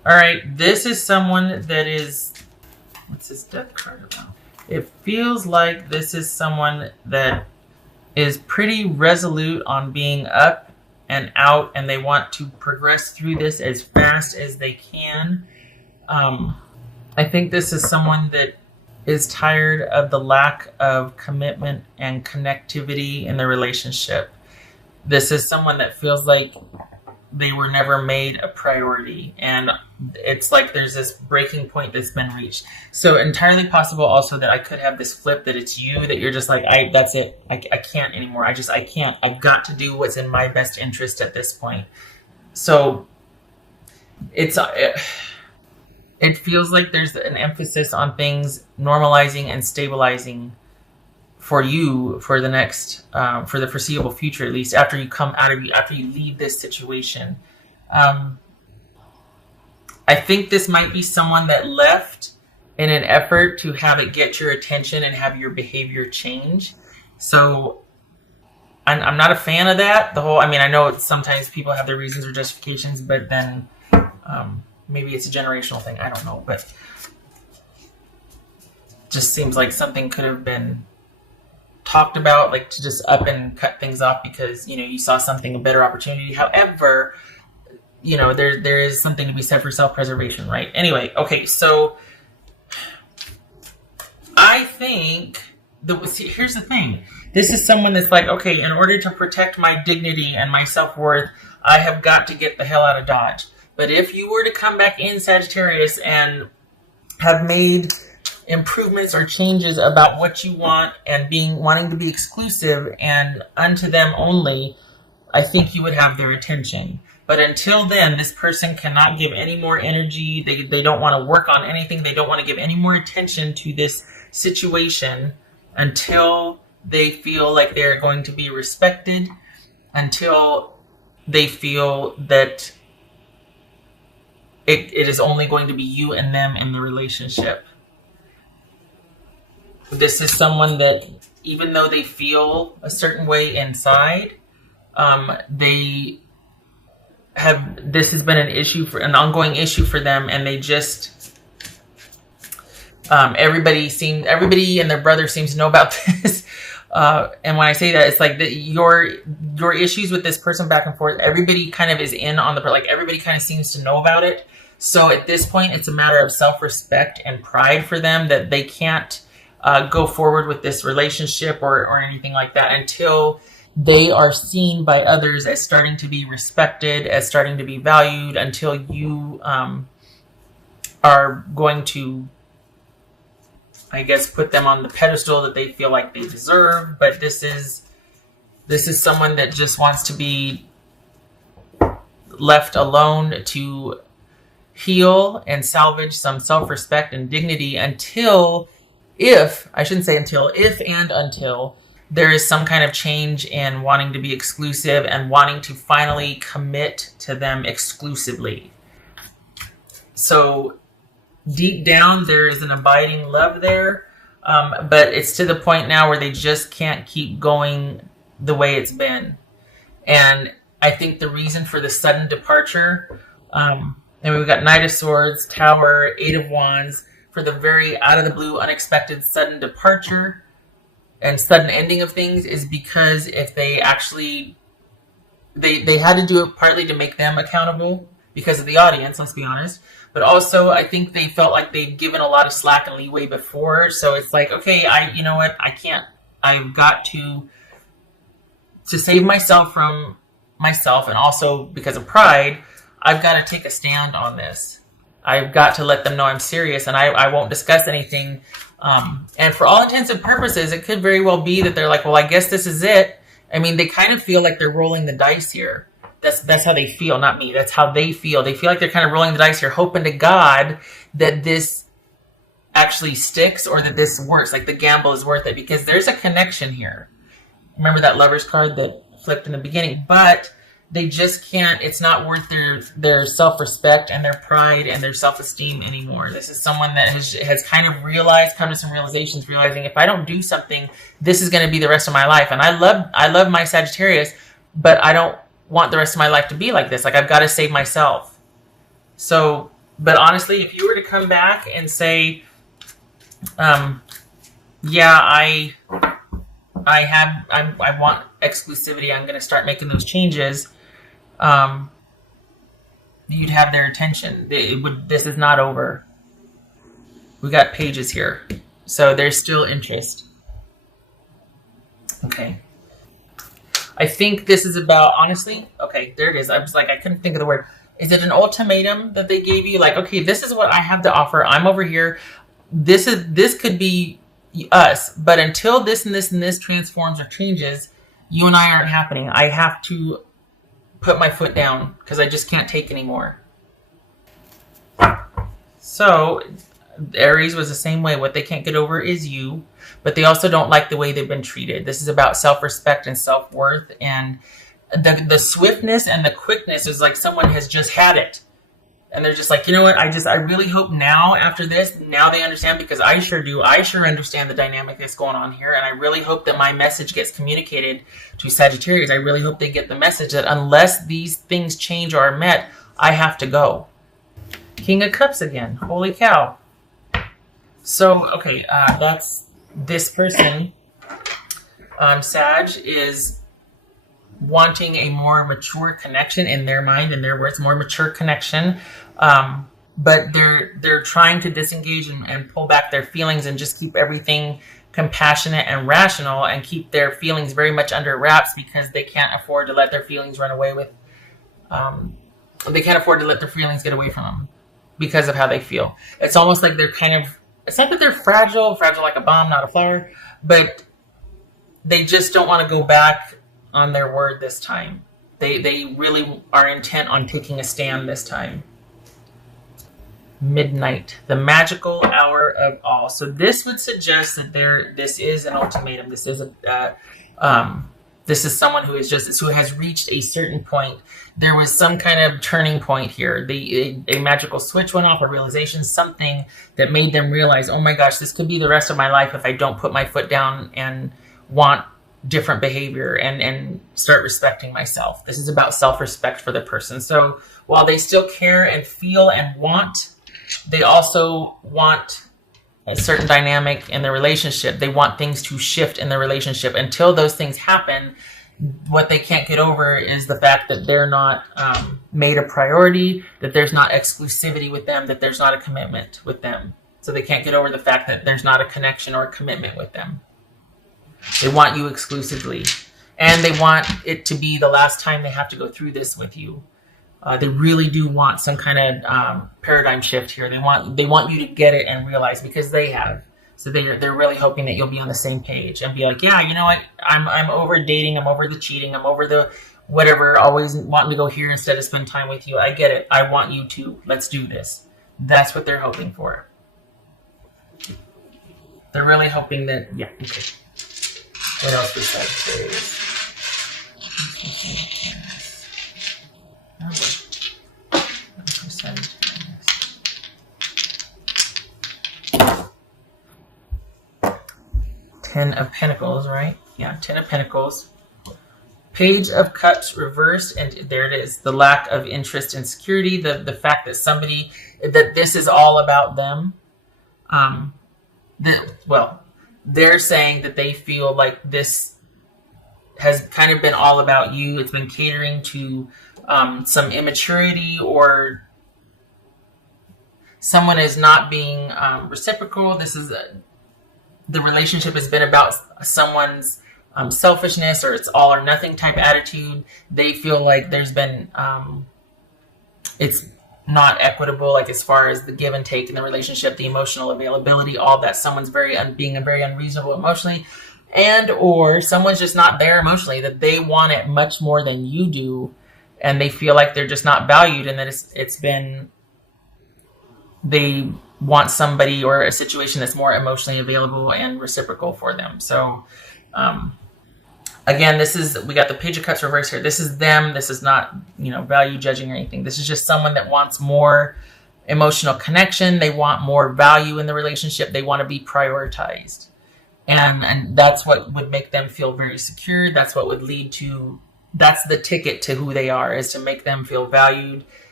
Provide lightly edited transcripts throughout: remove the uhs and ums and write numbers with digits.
All right, this is someone that is, what's this death card about? It feels like this is someone that is pretty resolute on being up and out, and they want to progress through this as fast as they can. I think this is someone that is tired of the lack of commitment and connectivity in the relationship. This is someone that feels like they were never made a priority, and it's like there's this breaking point that's been reached. So entirely possible also that I could have this flip, that it's you, that you're just like, that's it, I can't anymore, I can't, I've got to do what's in my best interest at this point. So it feels like there's an emphasis on things normalizing and stabilizing for you for the next, for the foreseeable future, at least after you come out of after you leave this situation. I think this might be someone that left in an effort to have it get your attention and have your behavior change. So I'm not a fan of that. I know sometimes people have their reasons or justifications, but then maybe it's a generational thing. I don't know, but just seems like something could have been talked about, like to just up and cut things off because, you saw something, a better opportunity. However, there is something to be said for self-preservation, right? Anyway, okay, so I think here's the thing. This is someone that's like, okay, in order to protect my dignity and my self-worth, I have got to get the hell out of Dodge. But if you were to come back in, Sagittarius, and have made improvements or changes about what you want and wanting to be exclusive and unto them only, I think you would have their attention. But until then, this person cannot give any more energy. They don't want to work on anything. They don't want to give any more attention to this situation until they feel like they're going to be respected, until they feel that it is only going to be you and them in the relationship. This is someone that, even though they feel a certain way inside, this has been an ongoing issue for them, and they just, everybody and their brother seems to know about this. And when I say that, it's like your issues with this person back and forth, everybody kind of is in on everybody kind of seems to know about it. So at this point, it's a matter of self-respect and pride for them that they can't go forward with this relationship or anything like that until they are seen by others as starting to be respected, as starting to be valued, until you are going to, I guess, put them on the pedestal that they feel like they deserve. But this is someone that just wants to be left alone to heal and salvage some self-respect and dignity until there is some kind of change in wanting to be exclusive and wanting to finally commit to them exclusively. So deep down, there is an abiding love there, but it's to the point now where they just can't keep going the way it's been. And I think the reason for the sudden departure, and we've got Knight of Swords, Tower, Eight of Wands, for the very out of the blue, unexpected, sudden departure and sudden ending of things, is because if they actually, they had to do it partly to make them accountable because of the audience, let's be honest. But also, I think they felt like they'd given a lot of slack and leeway before. So it's like, okay, you know what? I can't, I've got to save myself from myself, and also because of pride, I've got to take a stand on this. I've got to let them know I'm serious, and I won't discuss anything. And for all intents and purposes, it could very well be that they're like, well, I guess this is it. I mean, they kind of feel like they're rolling the dice here. That's how they feel, not me. That's how they feel. They feel like they're kind of rolling the dice here, hoping to God that this actually sticks or that this works, like the gamble is worth it, because there's a connection here. Remember that Lover's card that flipped in the beginning? But they just can't, it's not worth their self-respect and their pride and their self-esteem anymore. This is someone that has kind of come to some realizations, realizing if I don't do something, this is going to be the rest of my life. And I love my Sagittarius, but I don't want the rest of my life to be like this. Like, I've got to save myself. So But honestly, if you were to come back and say, yeah, I want exclusivity, I'm going to start making those changes, you'd have their attention. This is not over. We got pages here. So there's still interest. Okay. I think this is about, honestly, okay, there it is. I was like, I couldn't think of the word. Is it an ultimatum that they gave you? Like, okay, this is what I have to offer. I'm over here. This could be us, but until this and this and this transforms or changes, you and I aren't happening. I have to put my foot down because I just can't take anymore. So Aries was the same way. What they can't get over is you, but they also don't like the way they've been treated. This is about self-respect and self-worth, and the swiftness and the quickness is like someone has just had it. And they're just like, you know what? I really hope now after this, now they understand, because I sure do. I sure understand the dynamic that's going on here. And I really hope that my message gets communicated to Sagittarius. I really hope they get the message that unless these things change or are met, I have to go. King of Cups again. Holy cow. So, okay, that's this person, Sag, is wanting a more mature connection in their mind, in their words, more mature connection. But they're trying to disengage and pull back their feelings and just keep everything compassionate and rational and keep their feelings very much under wraps because they can't afford to let their feelings run away with, they can't afford to let their feelings get away from them because of how they feel. It's almost like they're kind of, it's not that they're fragile like a bomb, not a flower, but they just don't want to go back on their word this time. They really are intent on taking a stand this time. Midnight, the magical hour of all. So this would suggest that this is an ultimatum. This is this is someone who has reached a certain point. There was some kind of turning point here. A magical switch went off, a realization, something that made them realize, oh my gosh, this could be the rest of my life if I don't put my foot down and want different behavior and start respecting myself. This is about self-respect for the person. So while they still care and feel and want, they also want a certain dynamic in the relationship. They want things to shift in the relationship. Until those things happen, what they can't get over is the fact that they're not made a priority, that there's not exclusivity with them, that there's not a commitment with them. So they can't get over the fact that there's not a connection or a commitment with them. They want you exclusively. And they want it to be the last time they have to go through this with you. They really do want some kind of paradigm shift here. They want you to get it and realize, because they have. So they're really hoping that you'll be on the same page and be like, yeah, you know what? I'm over dating. I'm over the cheating. I'm over the whatever. Always wanting to go here instead of spend time with you. I get it. I want you to. Let's do this. That's what they're hoping for. They're really hoping that. Yeah. Okay. What else was Sagittarius? 10 of Pentacles, right? Yeah, 10 of Pentacles. Page of Cups reversed, and there it is. The lack of interest and security, the fact that that this is all about them. They're saying that they feel like this has kind of been all about you. It's been catering to some immaturity, or someone is not being reciprocal. This is the relationship has been about someone's selfishness, or it's all or nothing type attitude. They feel like there's been it's not equitable, like as far as the give and take in the relationship, the emotional availability, all that. Someone's being very unreasonable emotionally, and or someone's just not there emotionally, that they want it much more than you do, and they feel like they're just not valued, and that they want somebody or a situation that's more emotionally available and reciprocal for them. So again, we got the Page of Cups reverse here. This is them. This is not, value judging or anything. This is just someone that wants more emotional connection. They want more value in the relationship. They want to be prioritized. And that's what would make them feel very secure. That's what would lead to, that's the ticket to who they are, is to make them feel valued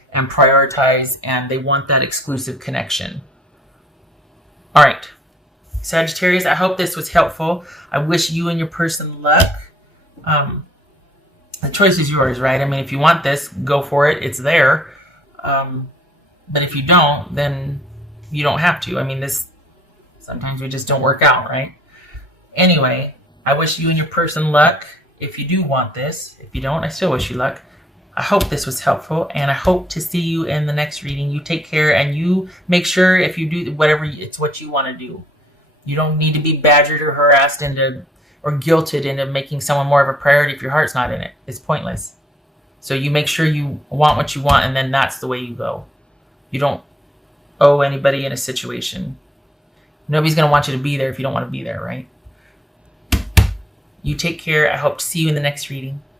and prioritize, and they want that exclusive connection. All right, Sagittarius, I hope this was helpful. I wish you and your person luck. The choice is yours, right? I mean, if you want this, go for it. It's there. But if you don't, then you don't have to. I mean, sometimes we just don't work out, right? Anyway, I wish you and your person luck if you do want this. If you don't, I still wish you luck. I hope this was helpful, and I hope to see you in the next reading. You take care, and you make sure if you do whatever, it's what you want to do. You don't need to be badgered or harassed or guilted into making someone more of a priority if your heart's not in it. It's pointless. So you make sure you want what you want, and then that's the way you go. You don't owe anybody in a situation. Nobody's going to want you to be there if you don't want to be there, right? You take care. I hope to see you in the next reading.